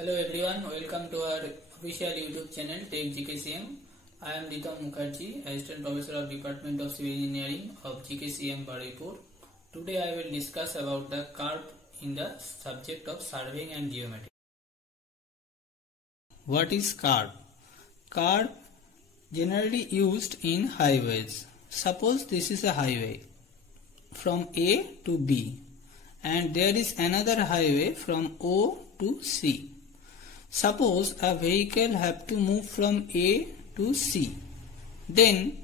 Hello everyone, welcome to our official YouTube channel Tech GKCM. I am Ritam Mukherjee, Assistant Professor of Department of Civil Engineering of GKCM Baraipur. Today I will discuss about the curve in the subject of surveying and geometry. What is curve? Curve generally used in highways. Suppose this is a highway from A to B and there is another highway from O to C. Suppose a vehicle have to move from A to C. Then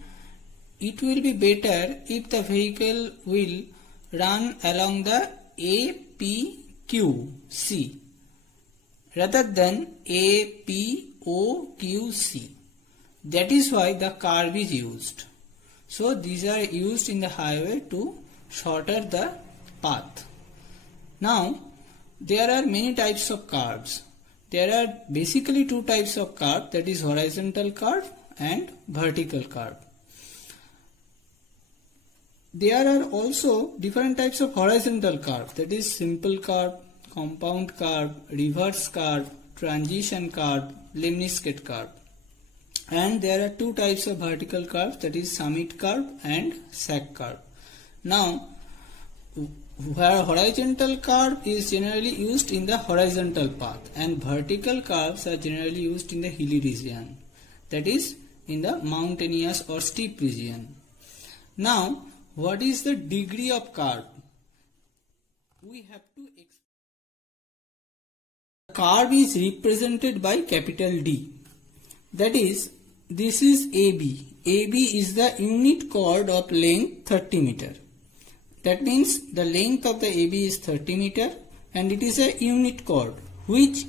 it will be better if the vehicle will run along the APQC rather than APOQC. That is why the curve is used. So these are used in the highway to shorten the path. Now there are many types of curves. There are basically two types of curve, that is horizontal curve and vertical curve. There are also different types of horizontal curve, that is simple curve, compound curve, reverse curve, transition curve, lemniscate curve. And there are two types of vertical curve, that is summit curve and sag curve. Now, where horizontal curve is generally used in the horizontal path and vertical curves are generally used in the hilly region, that is in the mountainous or steep region. Now, what is the degree of curve? We have to explain. The curve is represented by capital D. That is, this is AB. AB is the unit chord of length 30 meter. That means the length of the AB is 30 meter and it is a unit chord which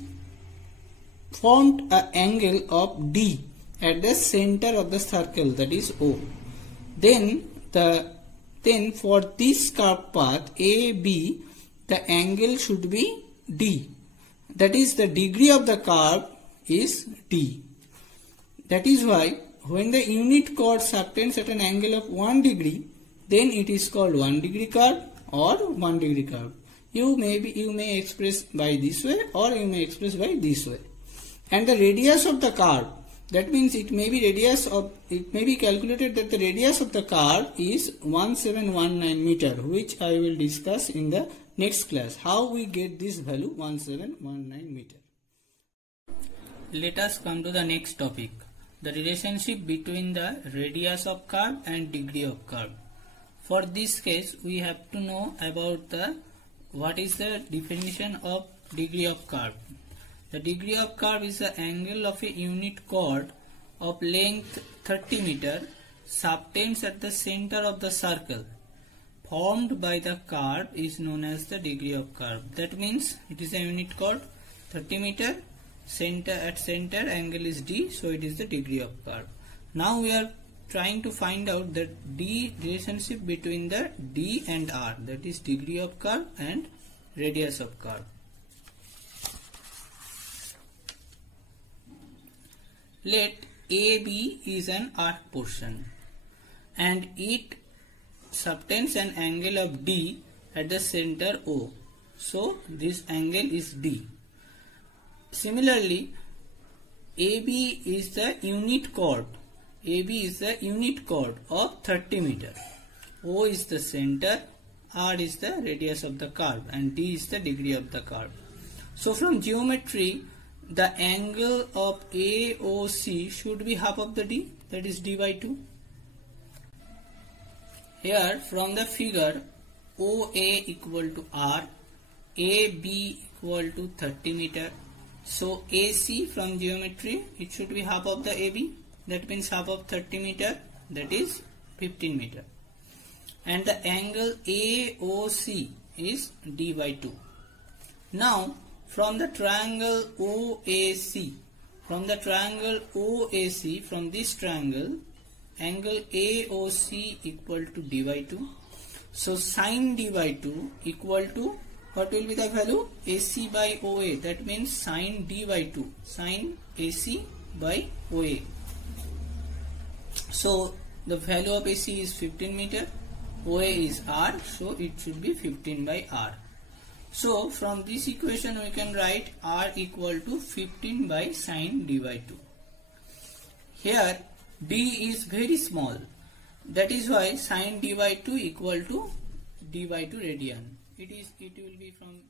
formed an angle of D at the center of the circle, that is O. Then for this curve path AB, the angle should be D. That is, the degree of the curve is D. That is why when the unit chord subtends at an angle of 1 degree, then it is called 1 degree curve or 1 degree curve. You may express by this way or you may express by this way. And the radius of the curve, that means it may be calculated that the radius of the curve is 1719 meter, which I will discuss in the next class. How we get this value 1719 meter. Let us come to the next topic. The relationship between the radius of curve and degree of curve. For this case, we have to know about what is the definition of degree of curve. The degree of curve is the angle of a unit chord of length 30 meter subtends at the center of the circle formed by the curve is known as the degree of curve. That means it is a unit chord 30 meter, at center angle is D, so it is the degree of curve. Now we are trying to find out the D relationship between the D and R, that is degree of curve and radius of curve. Let AB is an arc portion and it subtends an angle of D at the center O. So this angle is D. Similarly, AB is the unit chord. AB is the unit chord of 30 meter. O is the center, R is the radius of the curve and D is the degree of the curve. So from geometry, the angle of AOC should be half of the D, that is D by 2. Here from the figure, OA equal to R, AB equal to 30 meter. So AC from geometry, it should be half of the AB. That means half of 30 meter, that is 15 meter. And the angle AOC is D by 2. Now, from the triangle OAC, from this triangle, angle AOC equal to D by 2. So, sin D by 2 equal to, what will be the value? AC by OA. That means sin D by 2, sin AC by OA. So the value of AC is 15 meter, OA is R, so it should be 15 by R. So from this equation we can write r equal to 15 by sine d by 2. Here d is very small, that is why sine d by 2 equal to d by 2 radian. It will be from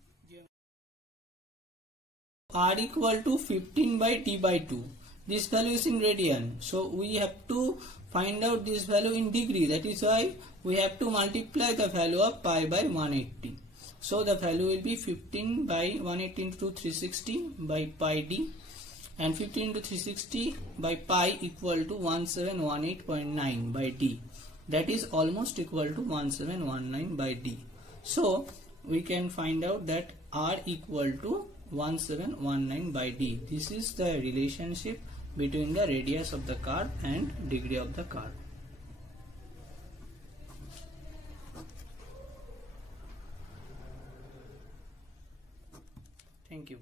r equal to 15 by d by 2. This value is in radian, so we have to find out this value in degree. That is why we have to multiply the value of pi by 180. So the value will be 15 by 180 into 360 by pi d, and 15 into 360 by pi equal to 1718.9 by d. That is almost equal to 1719 by d. So we can find out that r equal to 1719 by d. This is the relationship between the radius of the curve and degree of the curve. Thank you.